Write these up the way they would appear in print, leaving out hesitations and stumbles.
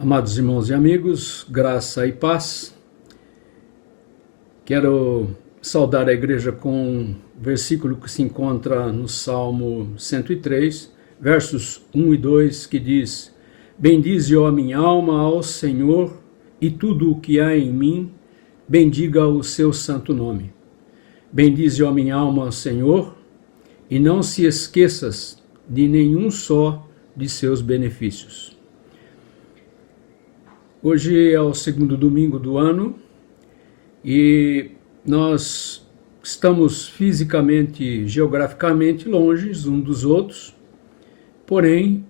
Amados irmãos e amigos, graça e paz. Quero saudar a igreja com um versículo que se encontra no Salmo 103, versos 1 e 2, que diz: Bendize, ó minha alma, ao Senhor, e tudo o que há em mim, bendiga o seu santo nome. Bendize, ó minha alma, ao Senhor, e não se esqueças de nenhum só de seus benefícios. Hoje é o segundo domingo do ano e nós estamos fisicamente, geograficamente longe uns dos outros, porém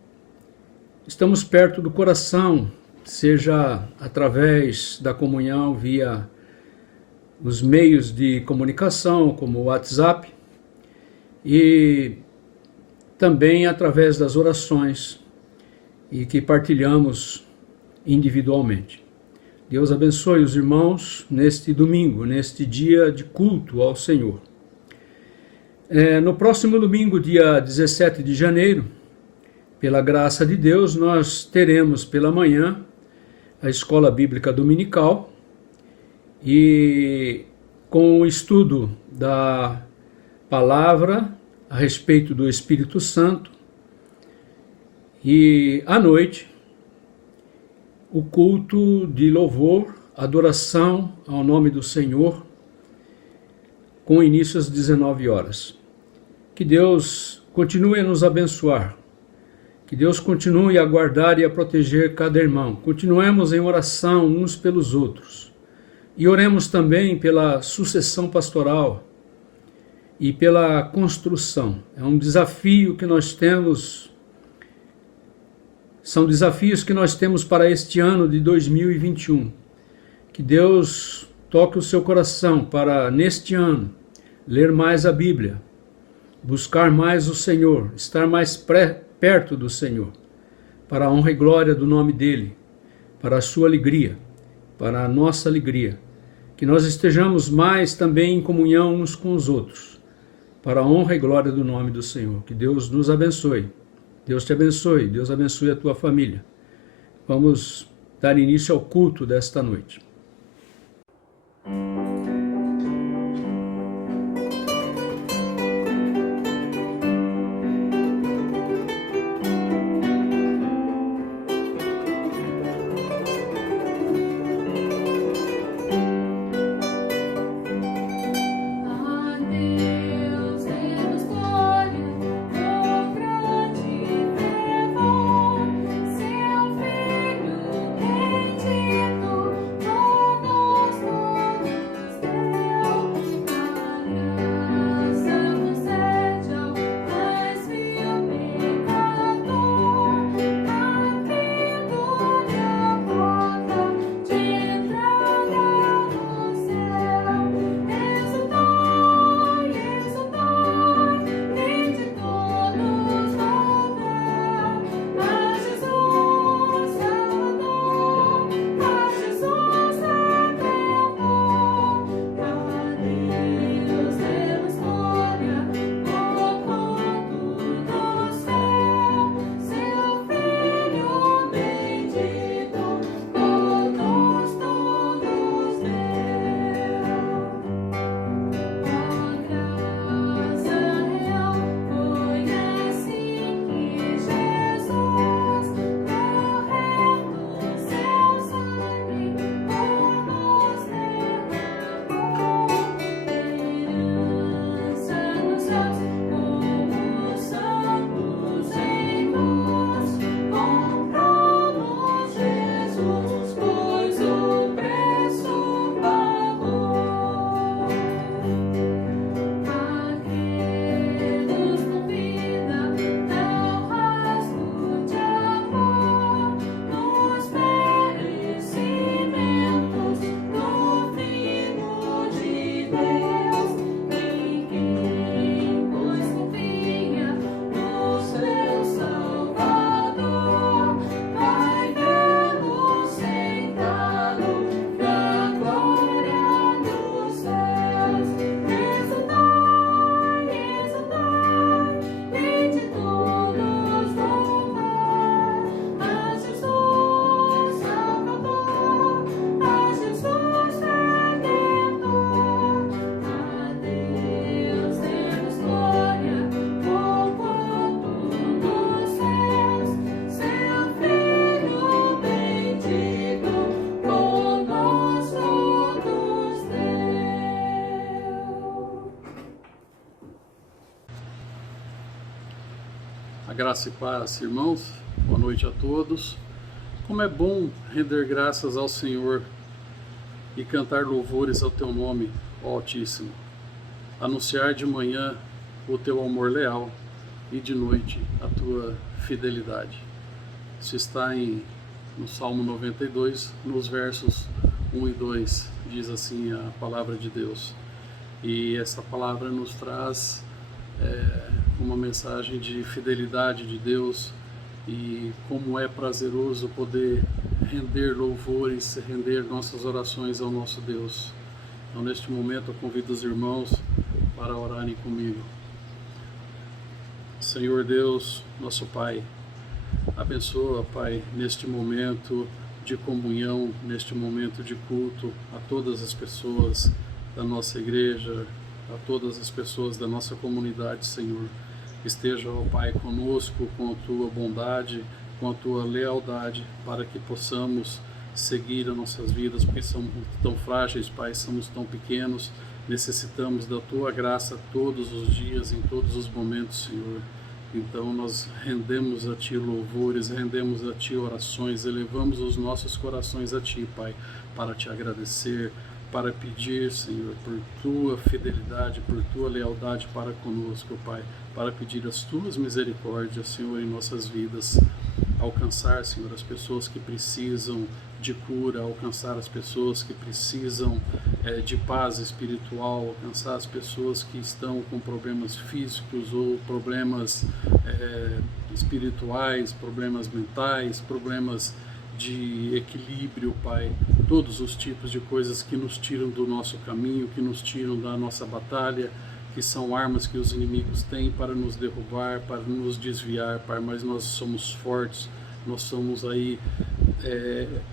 estamos perto do coração, seja através da comunhão via os meios de comunicação, como o WhatsApp, e também através das orações e que partilhamos individualmente. Deus abençoe os irmãos neste domingo, neste dia de culto ao Senhor. No próximo domingo, dia 17 de janeiro, pela graça de Deus, nós teremos pela manhã a Escola Bíblica Dominical e com o estudo da palavra a respeito do Espírito Santo, e à noite o culto de louvor, adoração ao nome do Senhor, com início às 19 horas. Que Deus continue a nos abençoar, que Deus continue a guardar e a proteger cada irmão. Continuemos em oração uns pelos outros e oremos também pela sucessão pastoral e pela construção. É um desafio que nós temos. São desafios que nós temos para este ano de 2021. Que Deus toque o seu coração para, neste ano, ler mais a Bíblia, buscar mais o Senhor, estar mais perto do Senhor, para a honra e glória do nome dEle, para a sua alegria, para a nossa alegria. Que nós estejamos mais também em comunhão uns com os outros, para a honra e glória do nome do Senhor. Que Deus nos abençoe. Deus te abençoe, Deus abençoe a tua família. Vamos dar início ao culto desta noite. Seu filho bendito. Graça e paz, irmãos. Boa noite a todos. Como é bom render graças ao Senhor e cantar louvores ao teu nome, ó Altíssimo. Anunciar de manhã o teu amor leal e de noite a tua fidelidade. Isso está no Salmo 92, nos versos 1 e 2, diz assim a palavra de Deus. E essa palavra nos traz uma mensagem de fidelidade de Deus e como é prazeroso poder render louvores, render nossas orações ao nosso Deus. Então, neste momento, eu convido os irmãos para orarem comigo. Senhor Deus, nosso Pai, abençoa, Pai, neste momento de comunhão, neste momento de culto, a todas as pessoas da nossa igreja, a todas as pessoas da nossa comunidade, Senhor. Esteja, ó Pai, conosco com a Tua bondade, com a Tua lealdade, para que possamos seguir as nossas vidas, porque somos tão frágeis, Pai, somos tão pequenos, necessitamos da Tua graça todos os dias, em todos os momentos, Senhor. Então nós rendemos a Ti louvores, rendemos a Ti orações, elevamos os nossos corações a Ti, Pai, para Te agradecer, para pedir, Senhor, por Tua fidelidade, por Tua lealdade para conosco, Pai, para pedir as Tuas misericórdias, Senhor, em nossas vidas, alcançar, Senhor, as pessoas que precisam de cura, alcançar as pessoas que precisam de paz espiritual, alcançar as pessoas que estão com problemas físicos ou problemas espirituais, problemas mentais, problemas de equilíbrio, Pai, todos os tipos de coisas que nos tiram do nosso caminho, que nos tiram da nossa batalha, que são armas que os inimigos têm para nos derrubar, para nos desviar, Pai, mas nós somos fortes, nós somos aí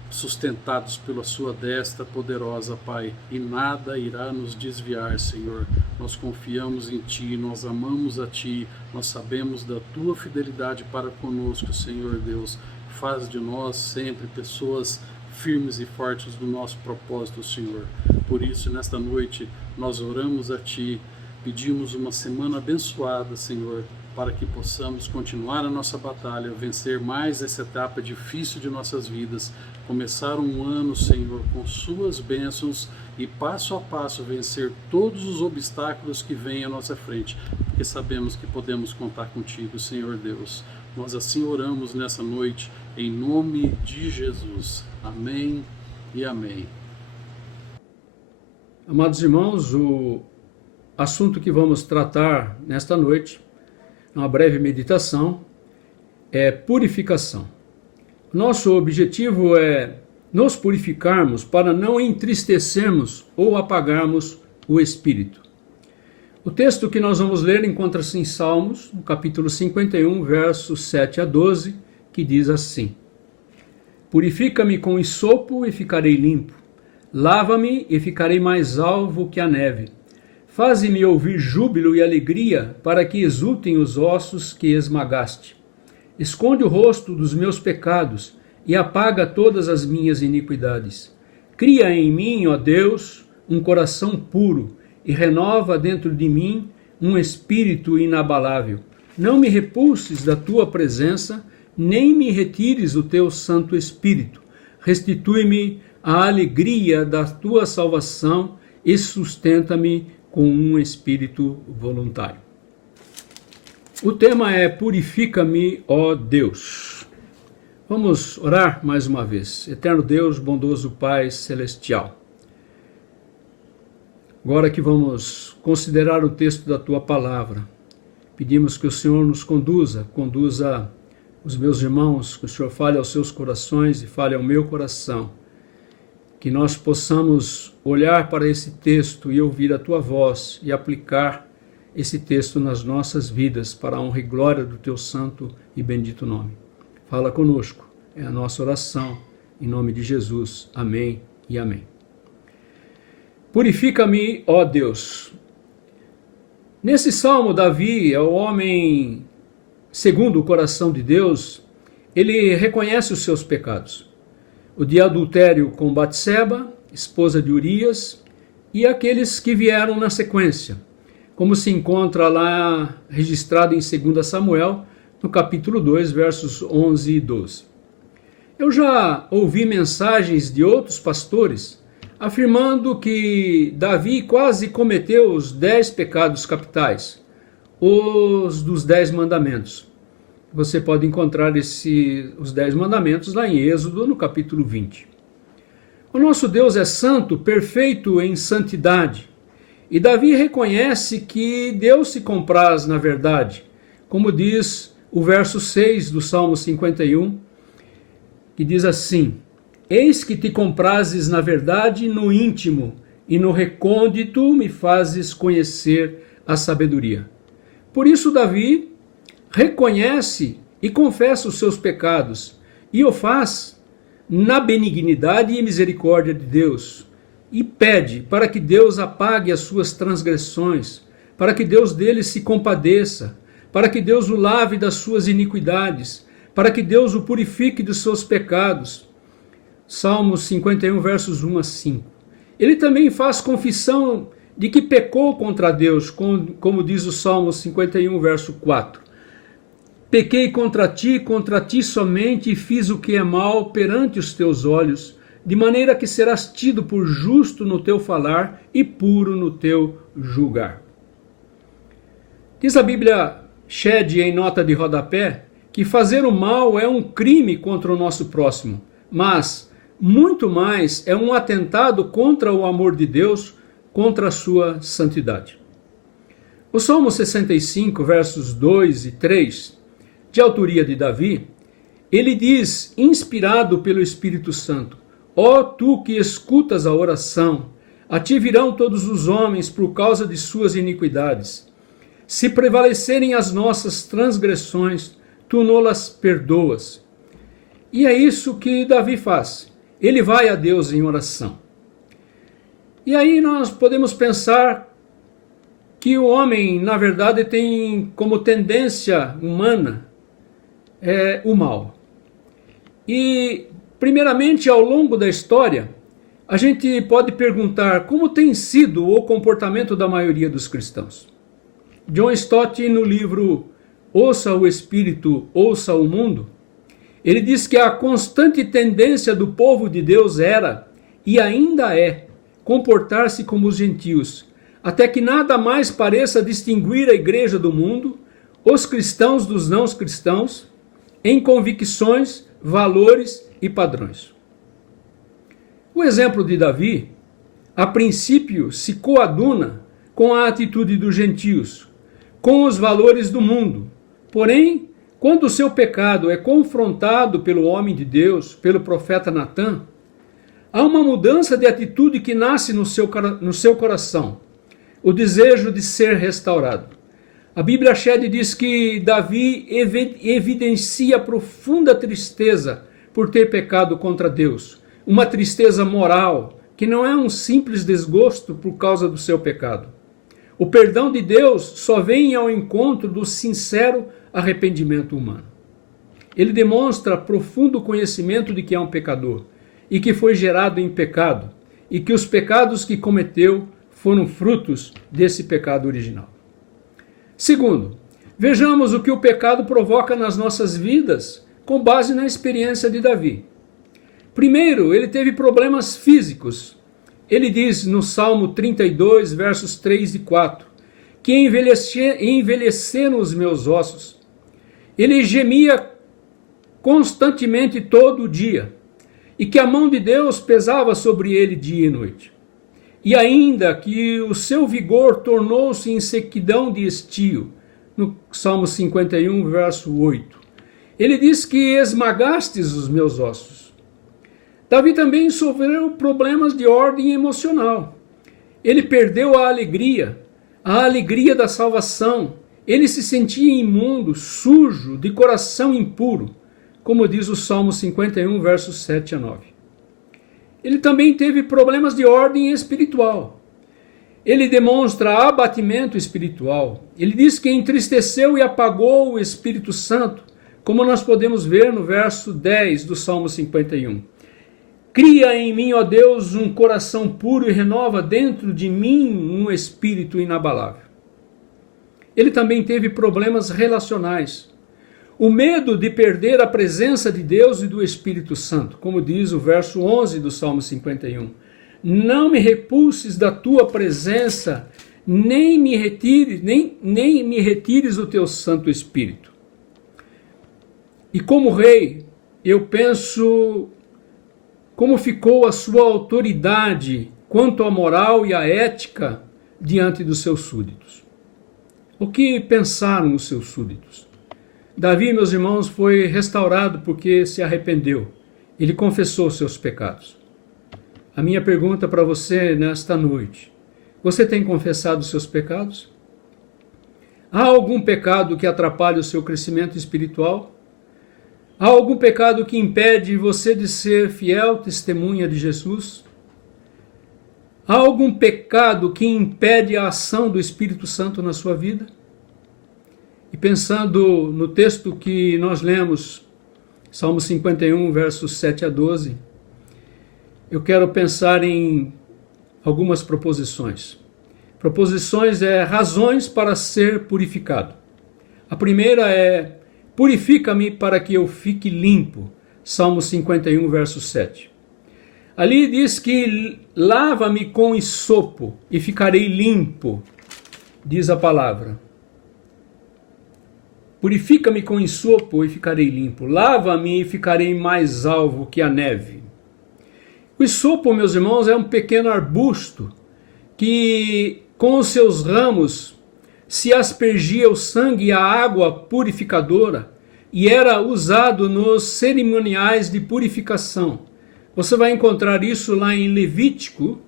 sustentados pela Sua destra poderosa, Pai, e nada irá nos desviar, Senhor. Nós confiamos em Ti, nós amamos a Ti, nós sabemos da Tua fidelidade para conosco, Senhor Deus. Faz de nós sempre pessoas firmes e fortes do nosso propósito, Senhor. Por isso, nesta noite, nós oramos a Ti, pedimos uma semana abençoada, Senhor, para que possamos continuar a nossa batalha, vencer mais essa etapa difícil de nossas vidas, começar um ano, Senhor, com Suas bênçãos e passo a passo vencer todos os obstáculos que vêm à nossa frente, porque sabemos que podemos contar contigo, Senhor Deus. Nós assim oramos nessa noite, em nome de Jesus. Amém e amém. Amados irmãos, o assunto que vamos tratar nesta noite, uma breve meditação, é purificação. Nosso objetivo é nos purificarmos para não entristecermos ou apagarmos o Espírito. O texto que nós vamos ler encontra-se em Salmos, no capítulo 51, versos 7 a 12, que diz assim: Purifica-me com hisopo e ficarei limpo. Lava-me e ficarei mais alvo que a neve. Faze-me ouvir júbilo e alegria, para que exultem os ossos que esmagaste. Esconde o rosto dos meus pecados e apaga todas as minhas iniquidades. Cria em mim, ó Deus, um coração puro e renova dentro de mim um espírito inabalável. Não me repulses da tua presença, nem me retires o teu Santo Espírito. Restitui-me a alegria da tua salvação e sustenta-me com um espírito voluntário. O tema é Purifica-me, ó Deus. Vamos orar mais uma vez. Eterno Deus, bondoso Pai Celestial. Agora que vamos considerar o texto da Tua Palavra, pedimos que o Senhor nos conduza os meus irmãos, que o Senhor fale aos seus corações e fale ao meu coração, que nós possamos olhar para esse texto e ouvir a Tua voz e aplicar esse texto nas nossas vidas para a honra e glória do Teu santo e bendito nome. Fala conosco, é a nossa oração, em nome de Jesus. Amém e amém. Purifica-me, ó Deus. Nesse salmo, Davi é o homem segundo o coração de Deus. Ele reconhece os seus pecados. O de adultério com Batseba, esposa de Urias, e aqueles que vieram na sequência, como se encontra lá registrado em 2 Samuel, no capítulo 2, versos 11 e 12. Eu já ouvi mensagens de outros pastores afirmando que Davi quase cometeu os 10 pecados capitais, os dos 10 mandamentos. Você pode encontrar os 10 mandamentos lá em Êxodo, no capítulo 20. O nosso Deus é santo, perfeito em santidade. E Davi reconhece que Deus se compraz na verdade, como diz o verso 6 do Salmo 51, que diz assim: Eis que te comprazes na verdade no íntimo, e no recôndito me fazes conhecer a sabedoria. Por isso Davi reconhece e confessa os seus pecados, e o faz na benignidade e misericórdia de Deus, e pede para que Deus apague as suas transgressões, para que Deus dele se compadeça, para que Deus o lave das suas iniquidades, para que Deus o purifique dos seus pecados. Salmos 51, versos 1 a 5. Ele também faz confissão de que pecou contra Deus, como diz o Salmo 51, verso 4. Pequei contra ti somente, e fiz o que é mal perante os teus olhos, de maneira que serás tido por justo no teu falar e puro no teu julgar. Diz a Bíblia Shed em nota de rodapé que fazer o mal é um crime contra o nosso próximo, mas muito mais é um atentado contra o amor de Deus, contra a sua santidade. O Salmo 65, versos 2 e 3, de autoria de Davi, ele diz, inspirado pelo Espírito Santo: Ó tu que escutas a oração, a ti virão todos os homens por causa de suas iniquidades. Se prevalecerem as nossas transgressões, tu nolas perdoas. E é isso que Davi faz. Ele vai a Deus em oração. E aí nós podemos pensar que o homem, na verdade, tem como tendência humana o mal. E, primeiramente, ao longo da história, a gente pode perguntar como tem sido o comportamento da maioria dos cristãos. John Stott, no livro Ouça o Espírito, Ouça o Mundo, ele diz que a constante tendência do povo de Deus era, e ainda é, comportar-se como os gentios, até que nada mais pareça distinguir a igreja do mundo, os cristãos dos não cristãos, em convicções, valores e padrões. O exemplo de Davi, a princípio, se coaduna com a atitude dos gentios, com os valores do mundo. Porém, quando o seu pecado é confrontado pelo homem de Deus, pelo profeta Natã, há uma mudança de atitude que nasce no seu coração, o desejo de ser restaurado. A Bíblia Shed diz que Davi evidencia profunda tristeza por ter pecado contra Deus, uma tristeza moral, que não é um simples desgosto por causa do seu pecado. O perdão de Deus só vem ao encontro do sincero arrependimento humano. Ele demonstra profundo conhecimento de que é um pecador e que foi gerado em pecado e que os pecados que cometeu foram frutos desse pecado original. Segundo, vejamos o que o pecado provoca nas nossas vidas com base na experiência de Davi. Primeiro, ele teve problemas físicos. Ele diz no Salmo 32, versos 3 e 4, que envelheceram os meus ossos. Ele gemia constantemente todo o dia, e que a mão de Deus pesava sobre ele dia e noite. E ainda que o seu vigor tornou-se em sequidão de estio, no Salmo 51, verso 8. Ele diz que esmagastes os meus ossos. Davi também sofreu problemas de ordem emocional. Ele perdeu a alegria da salvação. Ele se sentia imundo, sujo, de coração impuro, como diz o Salmo 51, versos 7 a 9. Ele também teve problemas de ordem espiritual. Ele demonstra abatimento espiritual. Ele diz que entristeceu e apagou o Espírito Santo, como nós podemos ver no verso 10 do Salmo 51. Cria em mim, ó Deus, um coração puro e renova dentro de mim um espírito inabalável. Ele também teve problemas relacionais. O medo de perder a presença de Deus e do Espírito Santo, como diz o verso 11 do Salmo 51. Não me repulses da tua presença, nem me retires o teu Santo Espírito. E como rei, eu penso como ficou a sua autoridade quanto à moral e à ética diante dos seus súditos. O que pensaram os seus súditos? Davi, meus irmãos, foi restaurado porque se arrependeu. Ele confessou seus pecados. A minha pergunta para você nesta noite: você tem confessado seus pecados? Há algum pecado que atrapalhe o seu crescimento espiritual? Há algum pecado que impede você de ser fiel testemunha de Jesus? Há algum pecado que impede a ação do Espírito Santo na sua vida? E pensando no texto que nós lemos, Salmo 51, versos 7 a 12, eu quero pensar em algumas proposições. Proposições razões para ser purificado. A primeira é: purifica-me para que eu fique limpo. Salmo 51, verso 7. Ali diz que lava-me com hisopo e ficarei limpo, diz a palavra. Purifica-me com hisopo e ficarei limpo. Lava-me e ficarei mais alvo que a neve. O hisopo, meus irmãos, é um pequeno arbusto que com os seus ramos se aspergia o sangue e a água purificadora e era usado nos cerimoniais de purificação. Você vai encontrar isso lá em Levítico,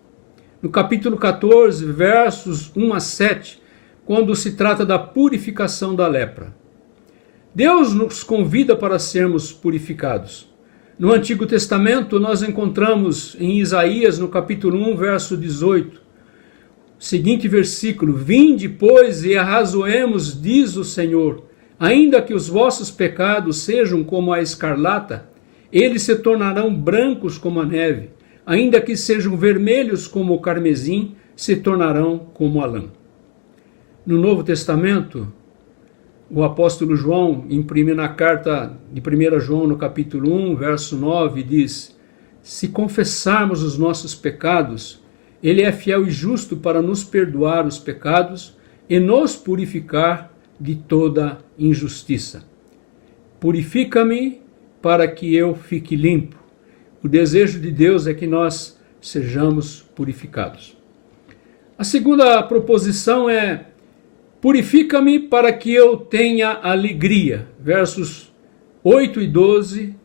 no capítulo 14, versos 1 a 7, quando se trata da purificação da lepra. Deus nos convida para sermos purificados. No Antigo Testamento, nós encontramos em Isaías, no capítulo 1, verso 18, seguinte versículo: Vinde, pois, e arrazoemos, diz o Senhor, ainda que os vossos pecados sejam como a escarlata, eles se tornarão brancos como a neve, ainda que sejam vermelhos como o carmesim, se tornarão como a lã. No Novo Testamento, o apóstolo João, na carta de 1 João, no capítulo 1, verso 9, diz: Se confessarmos os nossos pecados, Ele é fiel e justo para nos perdoar os pecados e nos purificar de toda injustiça. Purifica-me para que eu fique limpo. O desejo de Deus é que nós sejamos purificados. A segunda proposição é: purifica-me para que eu tenha alegria. Versos 8 e 12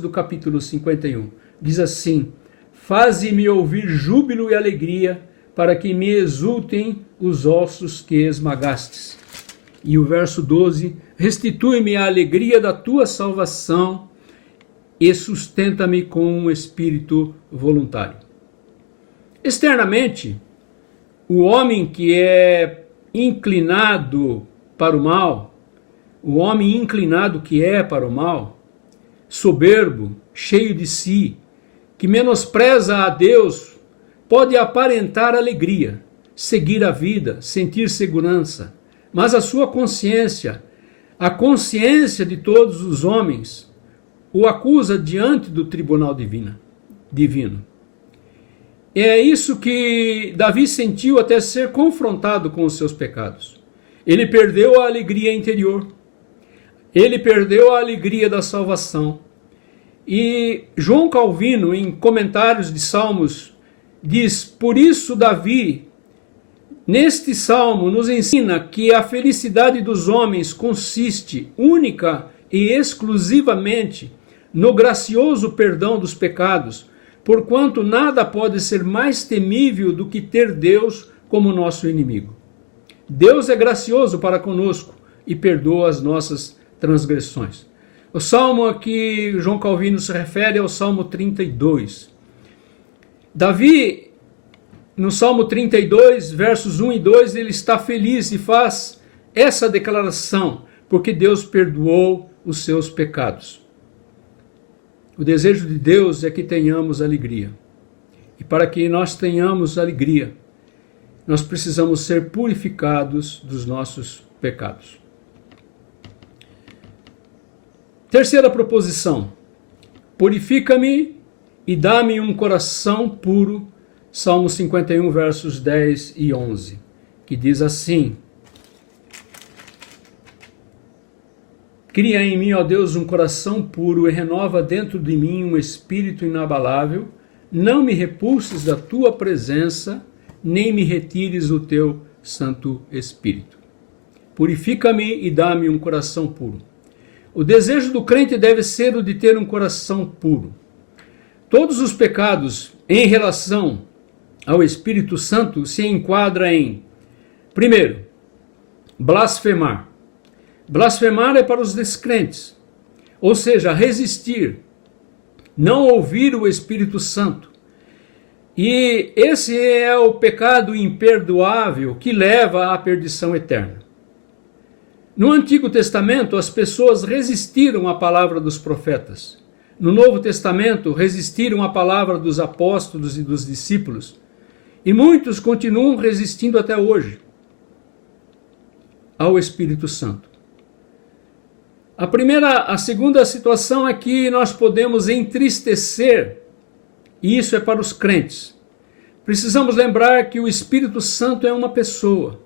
do capítulo 51. Diz assim: Faze-me ouvir júbilo e alegria, para que me exultem os ossos que esmagastes. E o verso 12: Restitui-me a alegria da tua salvação e sustenta-me com um espírito voluntário. Externamente, o homem que é inclinado para o mal, o homem inclinado que é para o mal, soberbo, cheio de si, que menospreza a Deus, pode aparentar alegria, seguir a vida, sentir segurança, mas a sua consciência, a consciência de todos os homens, o acusa diante do tribunal divino. É isso que Davi sentiu até ser confrontado com os seus pecados. Ele perdeu a alegria interior. Ele perdeu a alegria da salvação. E João Calvino, em comentários de Salmos, diz: por isso Davi, neste salmo, nos ensina que a felicidade dos homens consiste única e exclusivamente no gracioso perdão dos pecados, porquanto nada pode ser mais temível do que ter Deus como nosso inimigo. Deus é gracioso para conosco e perdoa as nossas transgressões. O salmo a que João Calvino se refere é o Salmo 32. Davi, no Salmo 32, versos 1 e 2, ele está feliz e faz essa declaração, porque Deus perdoou os seus pecados. O desejo de Deus é que tenhamos alegria. E para que nós tenhamos alegria, nós precisamos ser purificados dos nossos pecados. Terceira proposição: purifica-me e dá-me um coração puro. Salmo 51, versos 10 e 11, que diz assim: cria em mim, ó Deus, um coração puro e renova dentro de mim um espírito inabalável. Não me repulses da tua presença, nem me retires o teu Santo Espírito. Purifica-me e dá-me um coração puro. O desejo do crente deve ser o de ter um coração puro. Todos os pecados em relação ao Espírito Santo se enquadram em, primeiro, blasfemar. Blasfemar é para os descrentes, ou seja, resistir, não ouvir o Espírito Santo. E esse é o pecado imperdoável que leva à perdição eterna. No Antigo Testamento, as pessoas resistiram à palavra dos profetas. No Novo Testamento, resistiram à palavra dos apóstolos e dos discípulos. E muitos continuam resistindo até hoje ao Espírito Santo. A segunda situação é que nós podemos entristecer, e isso é para os crentes. Precisamos lembrar que o Espírito Santo é uma pessoa.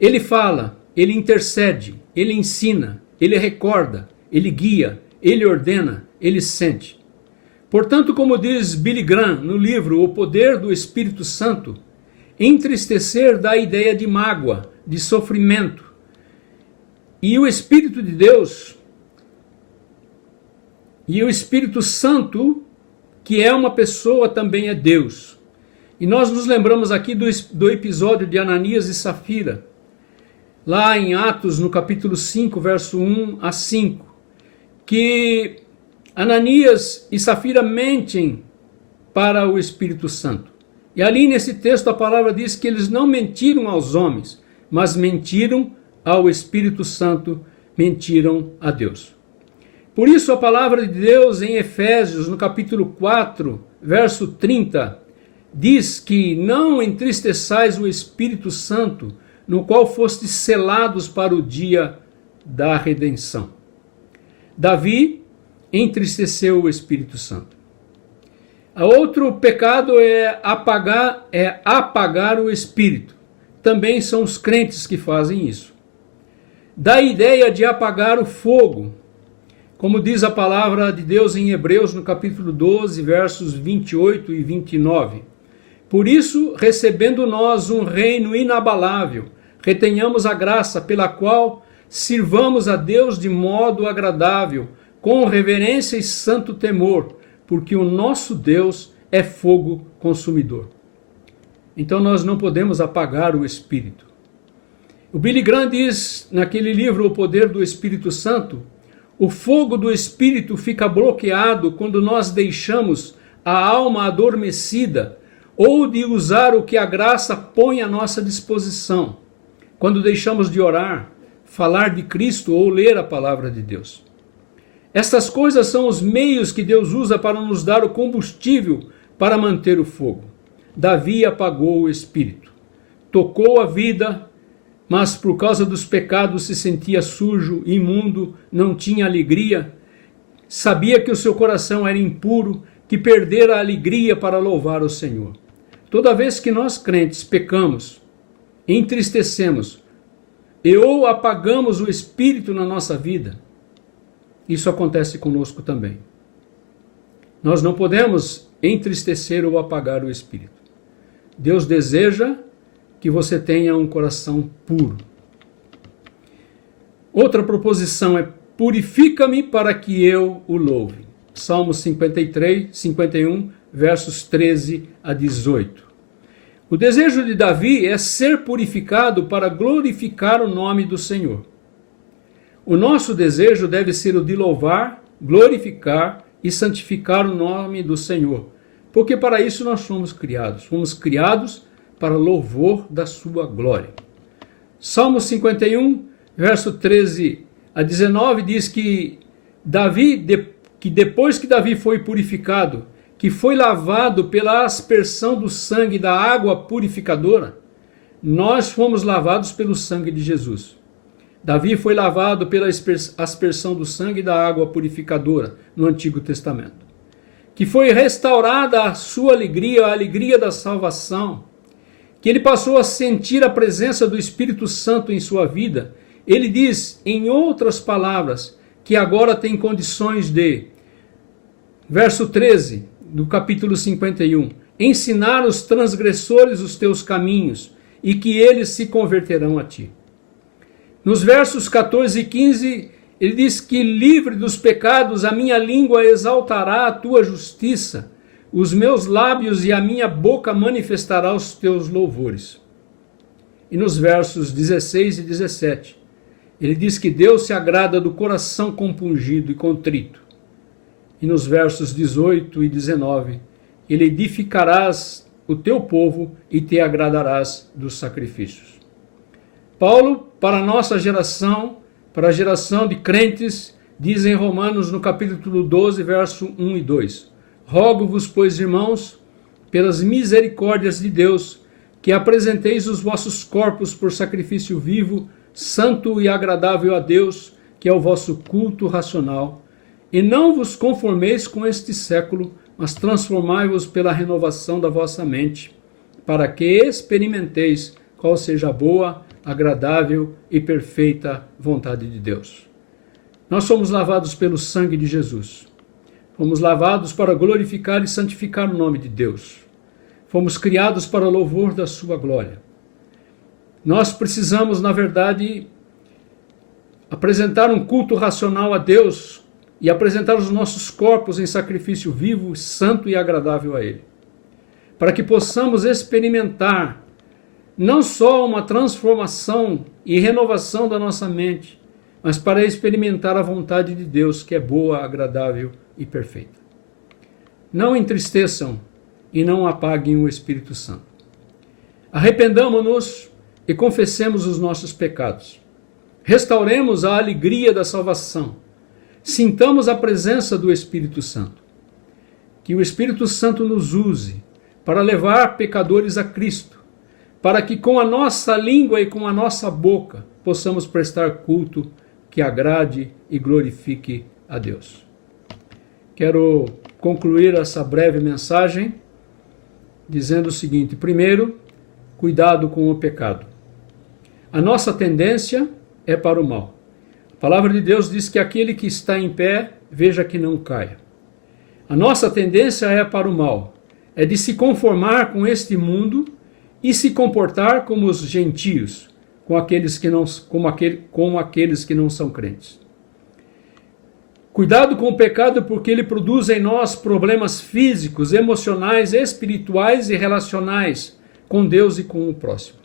Ele fala, ele intercede, ele ensina, ele recorda, ele guia, ele ordena, ele sente. Portanto, como diz Billy Graham no livro O Poder do Espírito Santo, entristecer dá a ideia de mágoa, de sofrimento. E o Espírito de Deus, e o Espírito Santo, que é uma pessoa, também é Deus. E nós nos lembramos aqui do episódio de Ananias e Safira, lá em Atos, no capítulo 5, verso 1 a 5, que Ananias e Safira mentem para o Espírito Santo. E ali nesse texto a palavra diz que eles não mentiram aos homens, mas mentiram ao Espírito Santo, mentiram a Deus. Por isso a palavra de Deus em Efésios, no capítulo 4, verso 30, diz que não entristeçais o Espírito Santo, no qual fostes selados para o dia da redenção. Davi entristeceu o Espírito Santo. Outro pecado é apagar o Espírito. Também são os crentes que fazem isso. Dá a ideia de apagar o fogo, como diz a palavra de Deus em Hebreus, no capítulo 12, versos 28 e 29. Por isso, recebendo nós um reino inabalável, retenhamos a graça pela qual sirvamos a Deus de modo agradável, com reverência e santo temor, porque o nosso Deus é fogo consumidor. Então nós não podemos apagar o Espírito. O Billy Graham diz naquele livro O Poder do Espírito Santo, o fogo do Espírito fica bloqueado quando nós deixamos a alma adormecida ou de usar o que a graça põe à nossa disposição, quando deixamos de orar, falar de Cristo ou ler a palavra de Deus. Estas coisas são os meios que Deus usa para nos dar o combustível para manter o fogo. Davi apagou o Espírito, tocou a vida, mas por causa dos pecados se sentia sujo, imundo, não tinha alegria, sabia que o seu coração era impuro, que perdera a alegria para louvar o Senhor. Toda vez que nós crentes pecamos, entristecemos e ou apagamos o Espírito na nossa vida, isso acontece conosco também. Nós não podemos entristecer ou apagar o Espírito. Deus deseja que você tenha um coração puro. Outra proposição é: purifica-me para que eu o louve. Salmo 51, versos 13 a 18. O desejo de Davi é ser purificado para glorificar o nome do Senhor. O nosso desejo deve ser o de louvar, glorificar e santificar o nome do Senhor, porque para isso nós fomos criados. Fomos criados para louvor da sua glória. Salmo 51, verso 13 a 19 diz que depois que Davi foi purificado, que foi lavado pela aspersão do sangue da água purificadora, nós fomos lavados pelo sangue de Jesus. Davi foi lavado pela aspersão do sangue da água purificadora no Antigo Testamento. Que foi restaurada a sua alegria, a alegria da salvação. Que ele passou a sentir a presença do Espírito Santo em sua vida. Ele diz, em outras palavras, que agora tem condições de, verso 13 do capítulo 51, ensinar os transgressores os teus caminhos e que eles se converterão a ti. Nos versos 14 e 15, ele diz que livre dos pecados a minha língua exaltará a tua justiça, os meus lábios e a minha boca manifestará os teus louvores. E nos versos 16 e 17, ele diz que Deus se agrada do coração compungido e contrito. E nos versos 18 e 19, ele edificarás o teu povo e te agradarás dos sacrifícios. Paulo, para a nossa geração, para a geração de crentes, diz em Romanos, no capítulo 12, verso 1 e 2, rogo-vos, pois, irmãos, pelas misericórdias de Deus, que apresenteis os vossos corpos por sacrifício vivo, santo e agradável a Deus, que é o vosso culto racional, e não vos conformeis com este século, mas transformai-vos pela renovação da vossa mente, para que experimenteis qual seja a boa, agradável e perfeita vontade de Deus. Nós somos lavados pelo sangue de Jesus. Fomos lavados para glorificar e santificar o nome de Deus. Fomos criados para louvor da sua glória. Nós precisamos, na verdade, apresentar um culto racional a Deus e apresentar os nossos corpos em sacrifício vivo, santo e agradável a Ele, para que possamos experimentar não só uma transformação e renovação da nossa mente, mas para experimentar a vontade de Deus, que é boa, agradável e perfeita. Não entristeçam e não apaguem o Espírito Santo. Arrependamo-nos e confessemos os nossos pecados. Restauremos a alegria da salvação. Sintamos a presença do Espírito Santo. Que o Espírito Santo nos use para levar pecadores a Cristo, para que com a nossa língua e com a nossa boca possamos prestar culto que agrade e glorifique a Deus. Quero concluir essa breve mensagem dizendo o seguinte: primeiro, cuidado com o pecado. A nossa tendência é para o mal. A palavra de Deus diz que aquele que está em pé, veja que não caia. A nossa tendência é para o mal, é de se conformar com este mundo e se comportar como os gentios, com aqueles que não são crentes. Cuidado com o pecado, porque ele produz em nós problemas físicos, emocionais, espirituais e relacionais com Deus e com o próximo.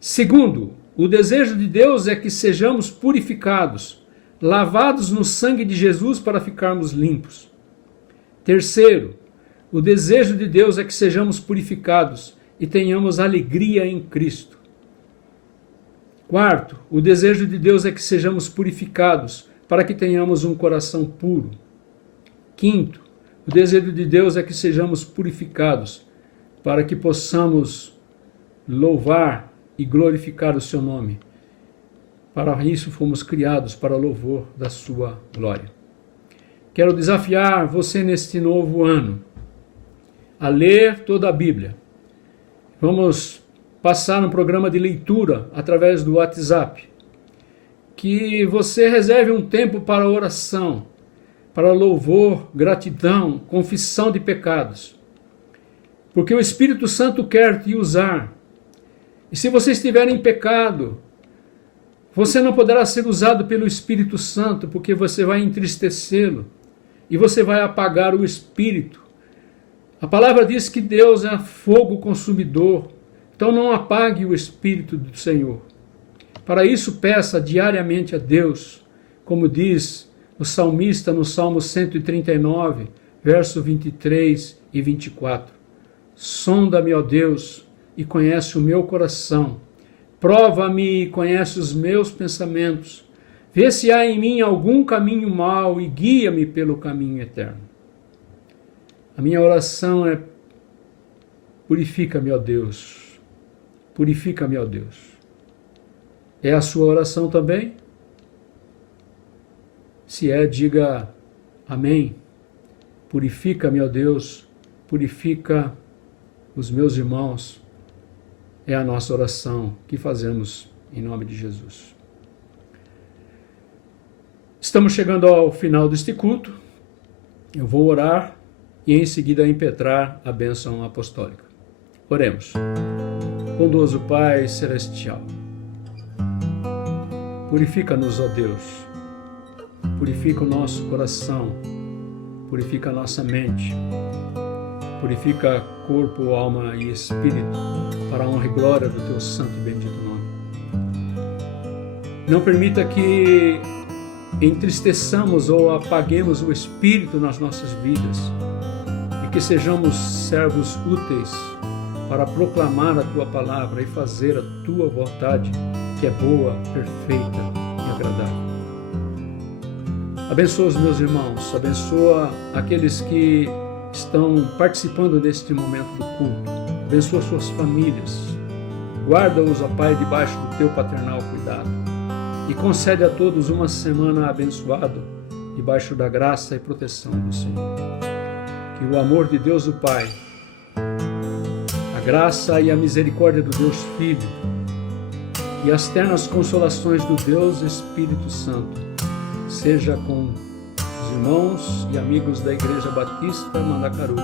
Segundo, o desejo de Deus é que sejamos purificados, lavados no sangue de Jesus para ficarmos limpos. Terceiro, o desejo de Deus é que sejamos purificados e tenhamos alegria em Cristo. Quarto, o desejo de Deus é que sejamos purificados para que tenhamos um coração puro. Quinto, o desejo de Deus é que sejamos purificados para que possamos louvar e glorificar o seu nome. Para isso fomos criados para louvor da sua glória. Quero desafiar você neste novo ano a ler toda a Bíblia. Vamos passar um programa de leitura através do WhatsApp. Que você reserve um tempo para oração, para louvor, gratidão, confissão de pecados. Porque o Espírito Santo quer te usar. E se você estiver em pecado, você não poderá ser usado pelo Espírito Santo, porque você vai entristecê-lo e você vai apagar o Espírito. A palavra diz que Deus é fogo consumidor, então não apague o Espírito do Senhor. Para isso, peça diariamente a Deus, como diz o salmista no Salmo 139, verso 23 e 24. Sonda-me, ó Deus, e conhece o meu coração. Prova-me e conhece os meus pensamentos. Vê se há em mim algum caminho mau e guia-me pelo caminho eterno. A minha oração é: purifica-me, ó Deus. Purifica-me, ó Deus. É a sua oração também? Se é, diga amém. Purifica-me, ó Deus, purifica os meus irmãos. É a nossa oração que fazemos em nome de Jesus. Estamos chegando ao final deste culto. Eu vou orar e em seguida impetrar a bênção apostólica. Oremos. Bondoso Pai Celestial, purifica-nos, ó Deus, purifica o nosso coração, purifica a nossa mente, purifica corpo, alma e espírito, para a honra e glória do Teu santo e bendito nome. Não permita que entristeçamos ou apaguemos o espírito nas nossas vidas e que sejamos servos úteis para proclamar a Tua palavra e fazer a Tua vontade, que é boa, perfeita e agradável. Abençoa os meus irmãos, abençoa aqueles que estão participando deste momento do culto, abençoa suas famílias, guarda-os, ó Pai, debaixo do Teu paternal cuidado e concede a todos uma semana abençoada, debaixo da graça e proteção do Senhor. Que o amor de Deus o Pai, a graça e a misericórdia do Deus Filho e as ternas consolações do Deus Espírito Santo seja com os irmãos e amigos da Igreja Batista Mandacaru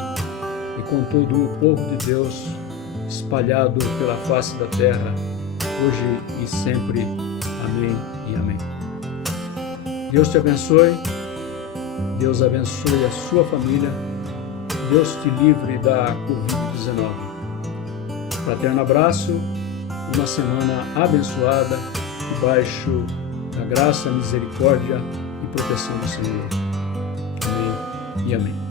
e com todo o povo de Deus espalhado pela face da terra, hoje e sempre. Amém e amém. Deus te abençoe, Deus abençoe a sua família, Deus te livre da Covid-19. Fraterno abraço, uma semana abençoada, debaixo da graça, misericórdia e proteção do Senhor. Amém e amém.